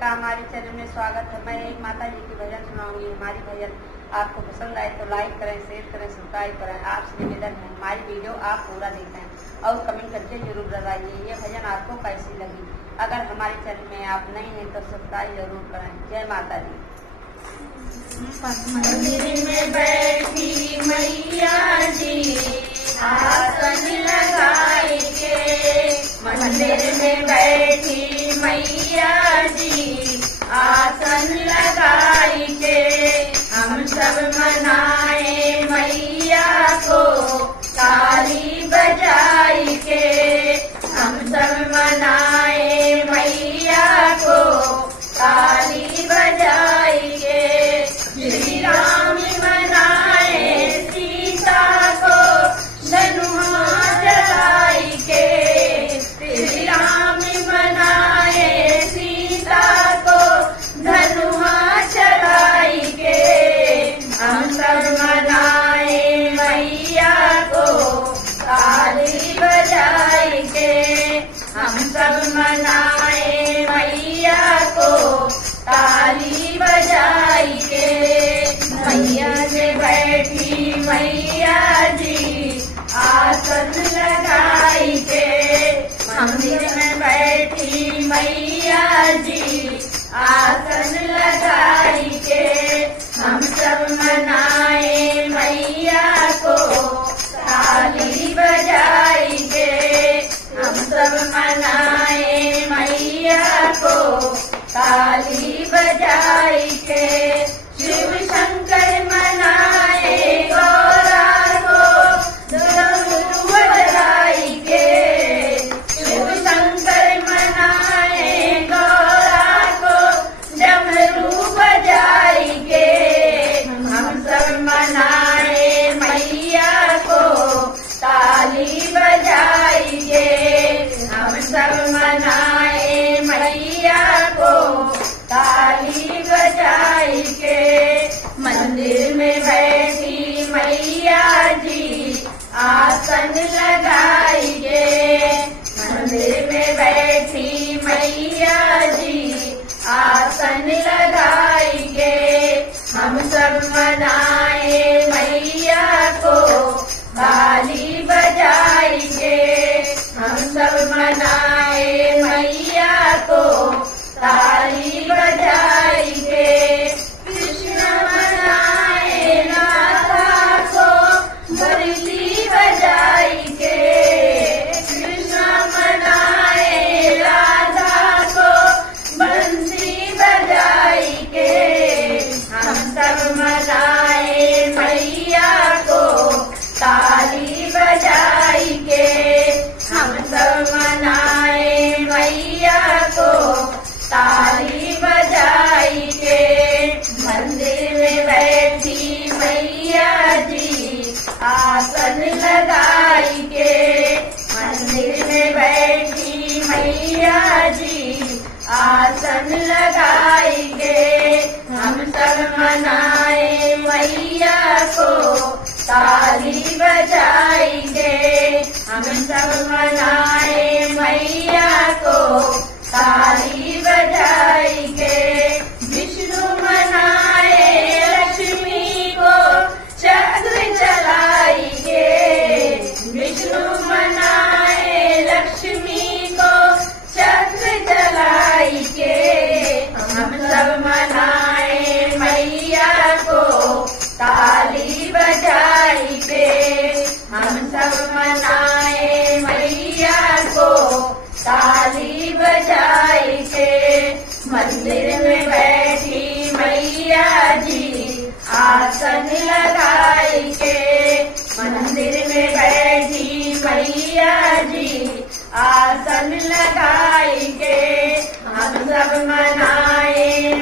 का हमारे चैनल में स्वागत है। मैं एक माता जी की भजन सुनाऊंगी। हमारी भजन आपको पसंद आए तो लाइक करें, शेयर करें, सब्सक्राइब करें। आपसे निवेदन है हमारी वीडियो आप पूरा देखें और कमेंट करके जरूर बताइए ये भजन आपको कैसी लगी। अगर हमारे चैनल में आप नहीं हैं तो सब्सक्राइब जरूर करें। जय माता दी। मंदिर में बैठी मैया जी आसन लगाई के, मंदिर में बैठी मैया जी आसन लगाई के, हम सब मनाए मैया को ताली बजाई के, हम सब मनाए मैया को ताली बजाई के। श्री राम मनाए सीता को धनुआ जलाई के, श्री राम मनाए सीता को धनुआ चलाई के, हम सब मनाए मैया को ताली बजाई के, हम सब मनाए मैया को ताली बजाई के। मैया से बैठी मैया जी आसन लगाई के, मंदिर में बैठी मैया जी आसन लगाई के, हम सब मनाए मैया को ताली बजाई के, हम सब मनाए मैया को ताली बजाई के। शिव शंकर मनाए गौरा को डमरू बजाई के, शिव शंकर मनाए गौरा को डमरू बजाई के, हम सब मनाए मैया को ताली बजाई के, हम सब मनाए मैया को ताली बजाई के। मंदिर में बैठी मैया जी आसन लगाई के, मंदिर में बैठी मैया जी आसन लगाई के, हम सब मनाए मैया को ताली बजाई के, हम सब मनाए मैया को ताली बजाई के। कृष्ण मनाए राधा को बरली बजाई के, कृष्ण मनाए राधा को बंसी बजाई के, हम सब मनाए मैया को ताली बजाई के, हम सब मनाए मैया को ताली बजाई के। मंदिर में बैठी मैया जी आसन लगाई के, मंदिर में बैठी मैया जी आसन लगाई के, हम सब मनाए मैया को ताली बजाई के, हम सब मनाए मैया को ताली बजाई के। विष्णु मनाए लक्ष्मी को चक्र चलाई के, विष्णु मनाए लक्ष्मी को चक्र चलाई के, हम सब मनाए मैया को ताली बजाई के, हम सब मनाए मैया को ताली बजाई के। मंदिर में बैठी मैया जी आसन लगाई के, मंदिर में बैठी मैया जी आसन लगाई के, हम सब मनाए